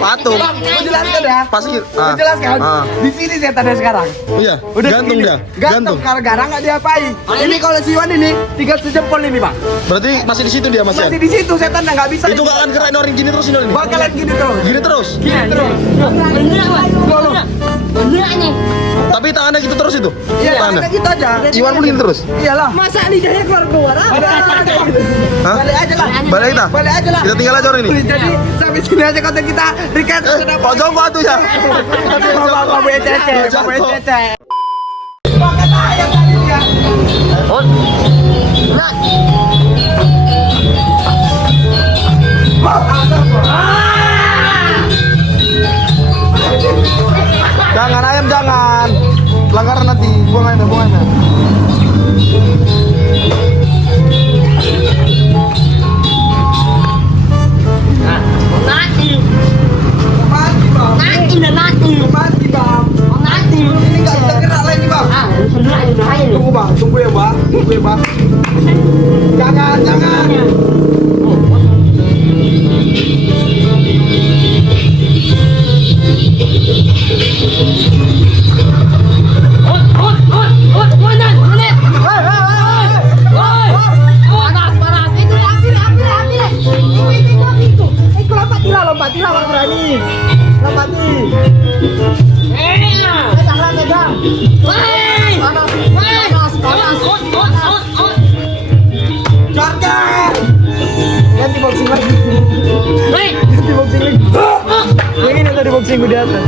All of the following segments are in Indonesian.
patung. Menjelaskan ya. Pasti. Menjelaskan. Di sini setannya sekarang. Iya. Udah Gantung segini. dia. Gantung gara-gara nggak diapain. Ini kalau si Iwan ini tinggal sejempol ini bang. Berarti masih di situ dia Mas Masih Yan? di situ setan nggak bisa. Itu gak akan keren orang gini terus ini. Bakalan gini terus. Gini terus. Gini terus. Bener nih. Tapi tangannya gitu terus itu. Iya, Tangannya. gitu aja. Iwan pun gini terus. Iyalah. Masa lidahnya keluar? Hah? Balik aja lah. Balik kita. Balik aja lah. Kita tinggal aja orang ini. Jadi sampai sini aja konten kita. Rikat. Oh jauh batu ya. Bapak BCC. Jatuh. Bapak BCC. Pakai ayam tadi ya. Jangan ayam jangan. Pelanggaran nanti. Buang ayamnya, buang ayamnya. Mati. Mati bang. Mati udah mati. Mati bang. Mati. Ini nggak bisa gerak lagi bang. Ah, sebelah udah ayo. Tunggu bang, tunggu ya bang. Tunggu ya bang. Jangan. Lompatin bang berani. Lompatin. Pegang. Jangan. Ganti boxing lagi. Ganti boxing lagi. Yang ini tadi boxing gue di atas.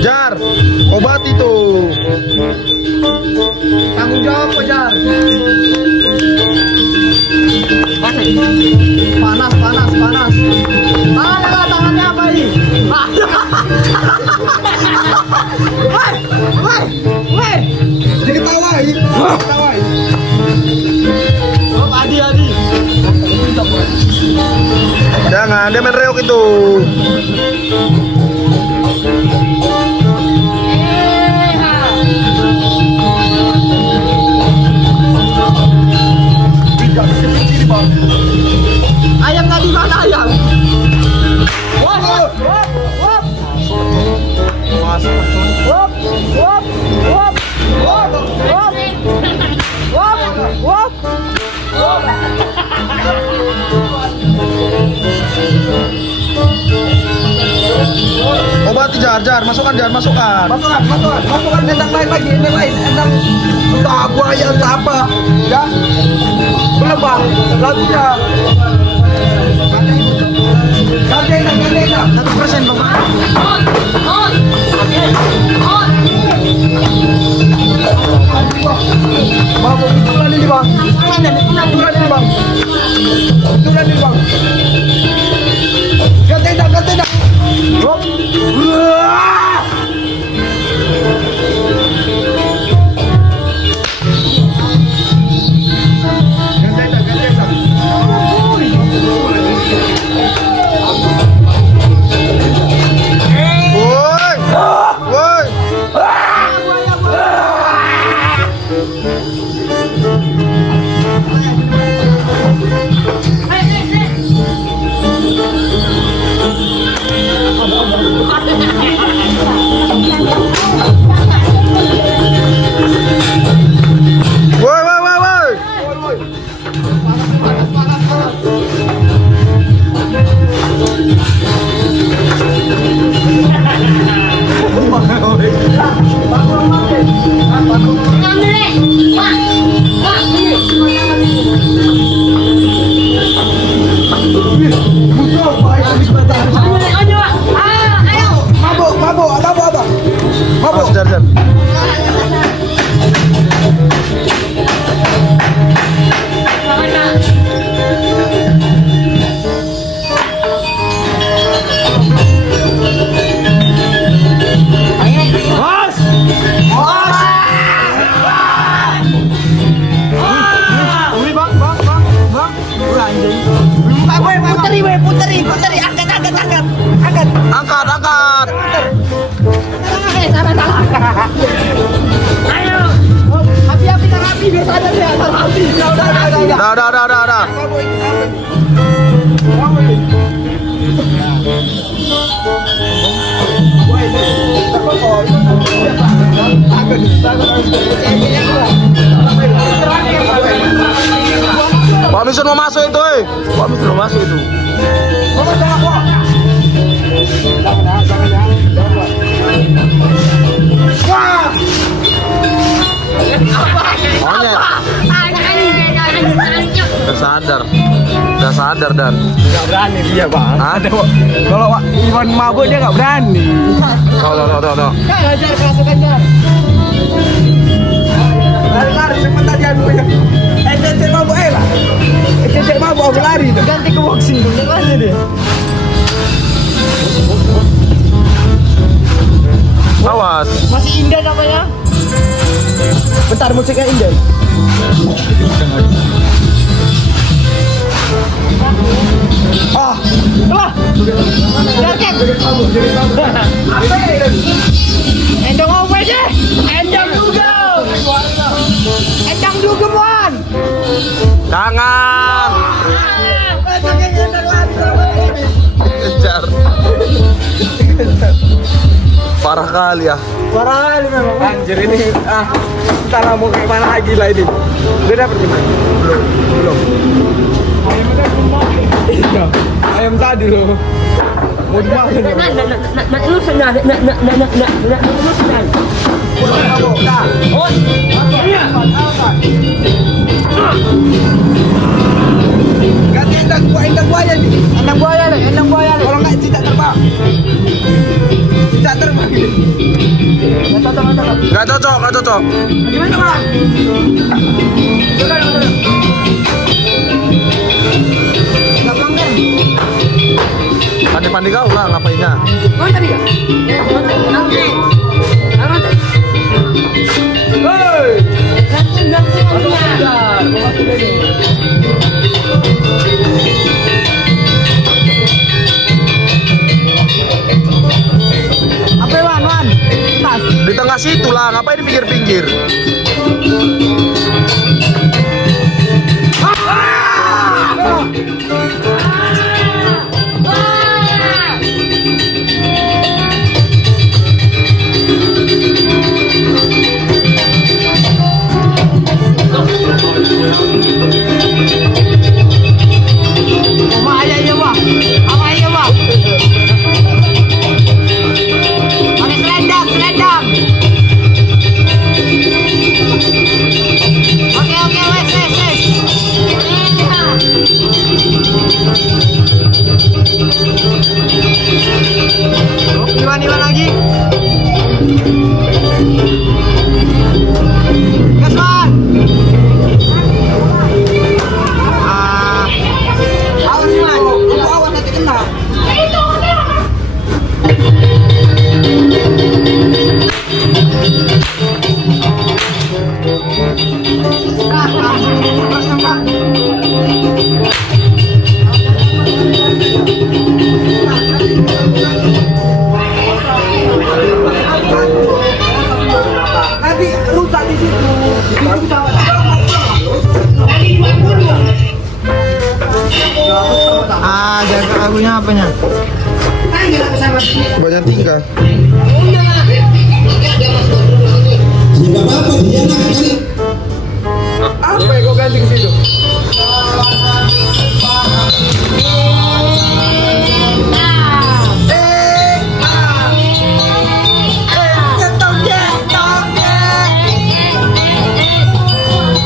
Jar, obat itu. Tanggung jawab kok Jar. Panas. Mana lah tangannya apa ini? Woi. Diketawain. Oh, Adi. Jangan, dia main reok itu. Ayam tadi mana ayam? Obat jar, masukkan. Masukkan endang lain lagi, endang entah buaya entah apa, ya. Belum bang, lagunya. Ganti endang. 1% bang. Bang, itulah ini bang. Itulah ini bang. Ganti endang. Hop. Pak Misun mau masuk itu, Pak Misun mau masuk itu. Monyet. Udah sadar dan. Nggak berani dia bang. Hah? Kalau Iwan mabuk dia nggak berani. Tuh. Ajar kasih kejar. Lari cepat aja dulu ya. Cek mabuk lah. Cek mabuk aku lari tuh. Ganti ke boxing dulu mana dia? Awas. Masih indah namanya. Bentar musiknya indah. Ah, Wah. Jaket. Endong apa aja? Endong juga. Endong juga Wan. Jangan. Kejar. Parah kali ya. parah kali memang. Anjir ini entar mau kayak mana lagi lah ini. Udah dapet gimana? Belum. Iya, ayam tadi loh. Mau dimakan ya? Lu senang, lu senang. Oh, iya. Ganti endang buaya nih. Endang buaya nih. Kalau nggak cicak terbang. Cicak terbang. Nggak cocok. Gimana bang? Pandi kau lah ngapainnya? Mana tadi ya? Nanti. Hei. Apa Wan? Tas. Di tengah situ lah, ngapain di pinggir-pinggir? Iwan lagi. Gasman. Awas Iwan. Awas nanti kena. Nanti rusak di situ. Jaga lagunya apanya? Banyak tingkah. Apa yang kau ganti ke situ?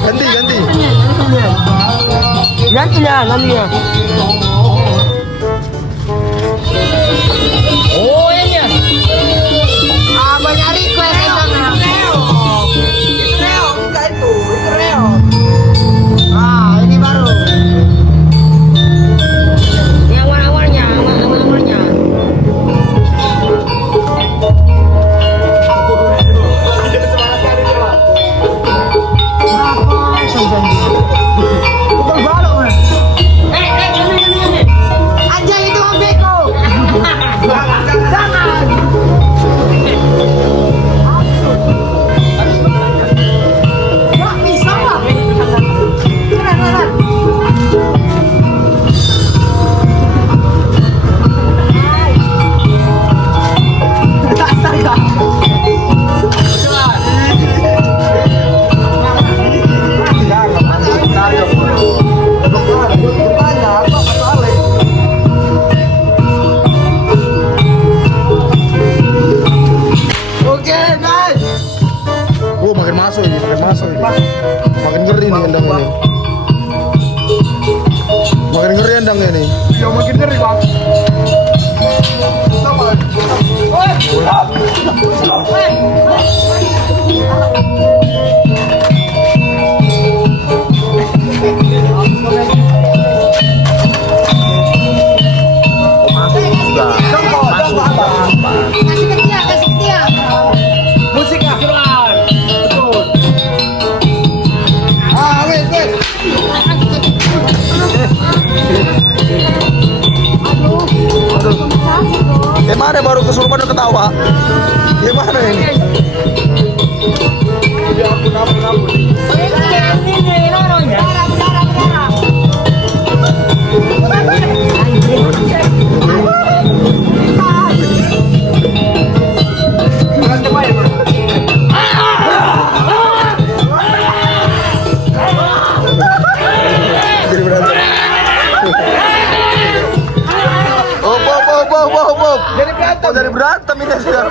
Ganti. Gantinya namanya. Oh ini ya. Banyak request Instagram. Reo, enggak itu Reo. Ini baru. Yang awal-awalnya. Bukan balok, man. Ini. guys. Oh, makin masuk ini, makin masuk ini. Makin ngeri nih endang ini. Makin ngeri endang ini. Iya makin ngeri bang. Sama. Kasih ketiak, kasih ketiak. Musik ah. Betul. Ah, wait. Gimana baru kesurupan udah ketawa? Gimana ini? Jadi berantem. Op. Jadi berantem. Oh, dari berantem ini sudah.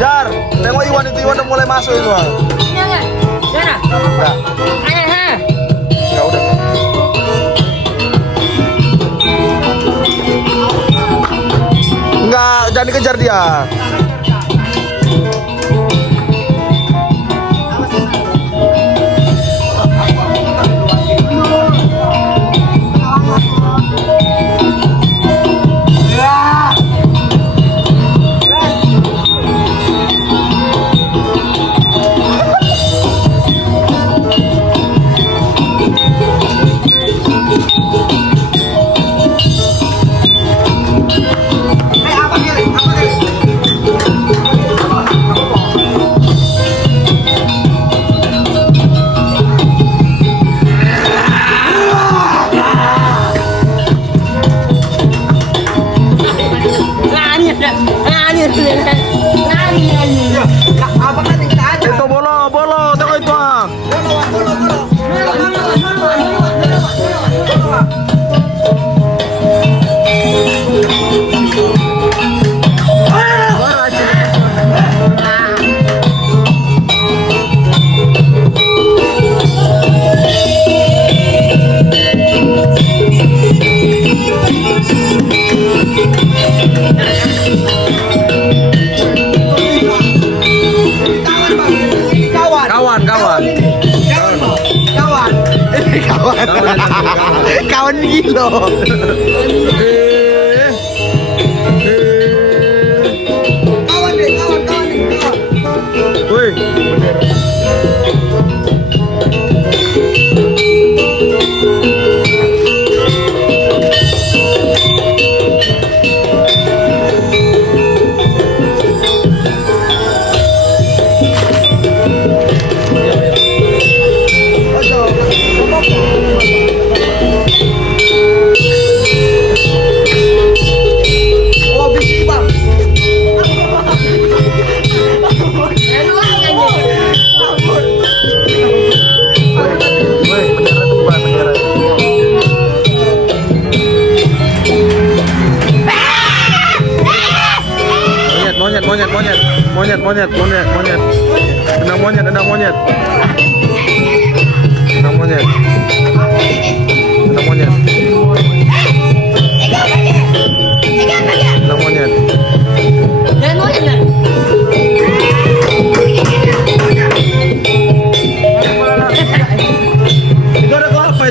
Jar. Tengok Iwan itu, Iwan udah mulai masuk itu. Jangan. Udah. Ya udah. Enggak, jangan dikejar dia. Apa kan yang ada? Itu bolo, tengok itu ah. Bola. Kawan gilo. Kawan deh. Woi. Oh, bisi bang. Woi, bendera tuh bukan bendera. Monyet. Tendang monyet.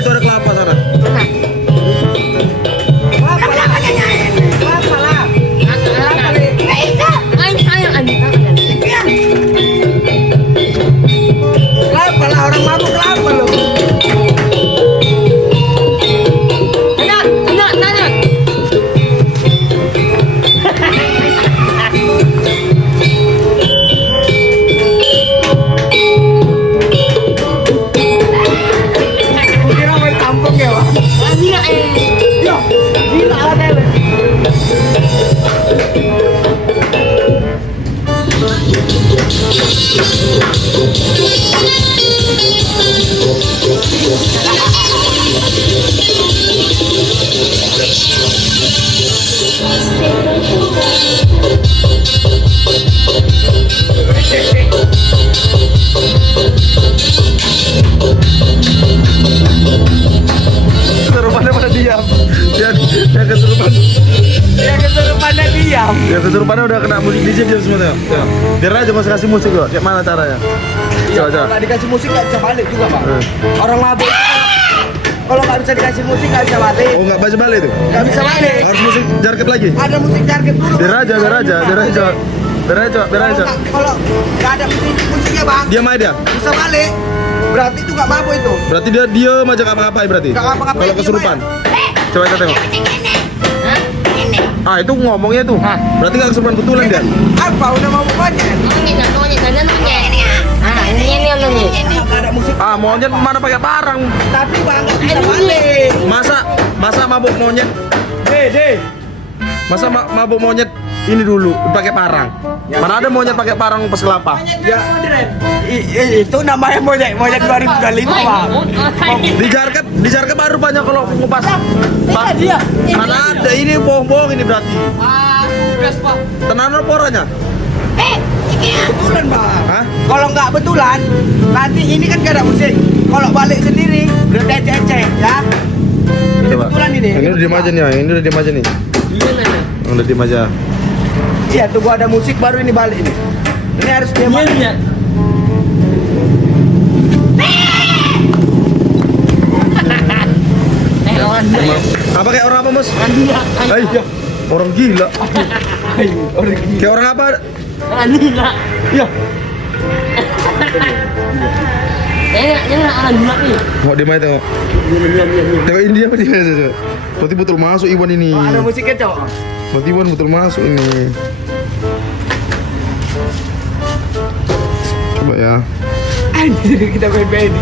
Itu ada kelapa sana. Kelapa lah, orang mabuk kelapa loh. Kesurupannya pada diam. Yang kesurupan. Ya kesurupannya diam. Ya kesurupannya udah kena musik DJ dia semua tuh. Ya. Biar aja nggak usah kasih musik kok. Kayak mana caranya? Iya, Coba. kalau dikasih musik nggak bisa balik juga, Pak. Orang mabuk itu kalau nggak bisa dikasih musik nggak bisa balik. Oh nggak baca balik tuh? Nggak bisa balik. Harus musik jarket lagi. Ada musik jarget dulu. Biar aja. Kalau nggak ada musiknya, Bang, Diam aja dia. bisa balik. Berarti itu nggak mabuk itu. Berarti dia diam aja nggak ngapa-ngapain berarti. Nggak ngapa-ngapain, Kalau diam kesurupan. Coba kita tengok. Ah itu ngomongnya tuh. Berarti nggak kesurupan betulan dia. Apa udah mabuk aja? Nggak ada musik. Ah monyet mana pakai parang? Tapi Bang nggak bisa balik. Masa mabuk monyet? Masa mabuk monyet ini dulu pakai parang? Mana ada monyet pakai parang pas kelapa? Ya, itu namanya monyet 2025, Bang. Di jarket baru banyak kalau ngupas. Ini dia. Mana ada ini bohong-bohong ini berarti. Tenan poranya? Betulan, Bang. Hah? Kalau nggak betulan, nanti ini kan gak ada musik. Kalau balik sendiri, udah ecek ya. Ini Coba. betulan ini. Ini udah diem aja nih, ini udah diem aja nih. Udah diem aja. Iya, tuh gua ada musik baru ini balik ini. Ini harus dia balik. Apa kayak orang apa, Mas? Hai, orang gila. Kayak orang apa? Iya. Mau diem aja tengok. Tengok India apa dia? Berarti betul masuk Iwan ini. Oh, ada musiknya, Cok. Berarti Iwan betul masuk ini. Coba ya. Anjir, kita main-main.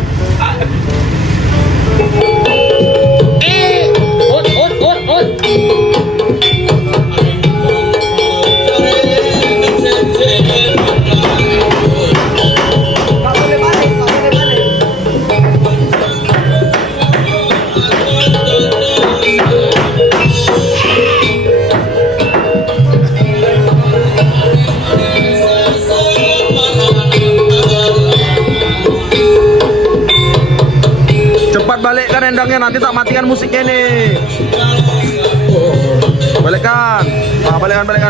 Nggak boleh balik, nggak boleh balik. Cepat balikkan endangnya, nanti tak matikan musiknya nih. Balikkan. Ah, balikkan. Betul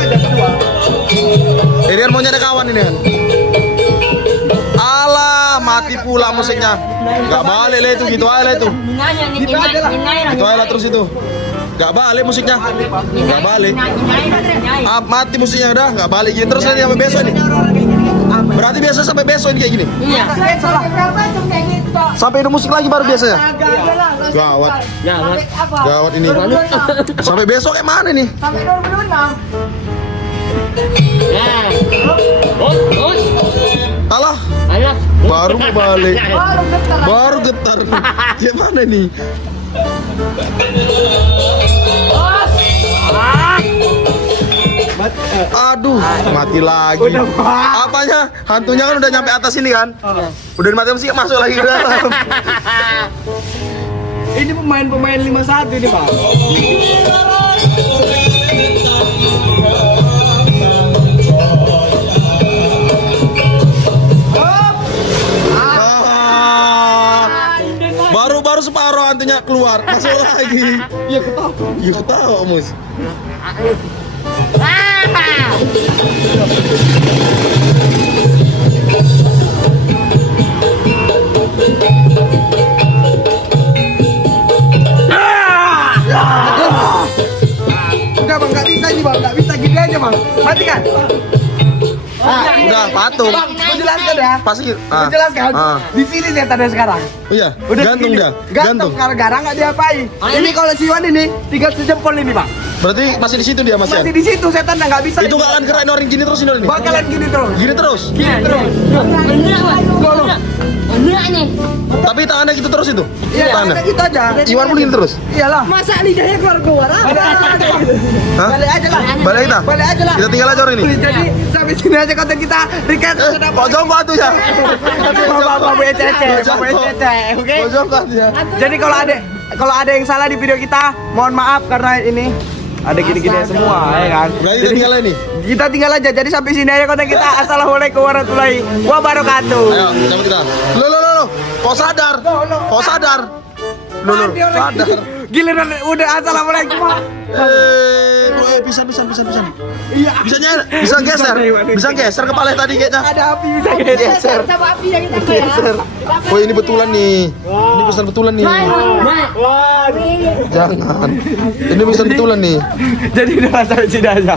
aja, berdua. Ini kan maunya ada kawan ini kan. Alah, mati pula musiknya. Gak balik lah itu, gitu aja lah itu. Gitu aja lah terus itu. Gak balik musiknya. Gak balik. Ah, mati musiknya udah, gak balik gitu terus nanti sampai besok nih. Berarti biasa sampai besok ini kayak gini. Sampai ada musik lagi baru biasanya. Gawat. Gawat ini. Sampai besok kayak mana nih? Sampai 2026. Alah, baru mau balik. Baru getar. Gimana nih? Aduh, mati lagi. Apanya? Hantunya kan udah nyampe atas sini kan? Udah mati musik masuk lagi ke dalam. Ini pemain-pemain 51 ini, Pak. Baru separuh hantunya keluar, masuk lagi. Iya ketawa. Iya ketawa, Mus. Udah, Bang, nggak bisa ini, Bang. Nggak bisa gini aja, Bang. Mati kan? Udah patung. Bang, gue jelaskan ya. Pasti. Gue jelaskan. Di sini setannya sekarang. Oh iya. Udah Gantung segini. dia. Gantung. Gara-gara nggak diapain. Ini kalau si Iwan ini tinggal sejempol ini, Bang. Berarti masih di situ dia Mas ya? Masih di situ setannya nggak bisa. Itu nggak akan keren orang gini terus ini. Bakalan gini terus. Gini terus. Gini terus. Enggak nih. Tapi tangannya gitu terus itu. Iya, Tangannya. kita gitu aja. Iwan pun gini terus. Iyalah. Masa lidahnya keluar-keluar? Hah? Balik aja lah. Balik kita. Balik aja lah. Kita tinggal aja orang ini. Jadi sampai sini aja konten kita. Rikat sudah Pojok batu ya. Bapak oke? Pojok batu ya. Jadi kalau ada yang salah di video kita, mohon maaf karena ini ada gini-gini semua ya kan. Berarti kita tinggal ini. Kita tinggal aja. Jadi sampai sini aja konten kita. Assalamualaikum warahmatullahi wabarakatuh. Ayo, cabut kita. Lo. Kok sadar? Kok sadar? Lo. Sadar. Giliran udah assalamualaikum. Bisa. Iya. Bisa geser kepala tadi kayaknya. Ada api bisa geser. Sama api yang kita bayar. Oh ini betulan nih. Ini pesan betulan nih. Jangan. Ini pesan betulan nih. Jadi udah sampai sini aja.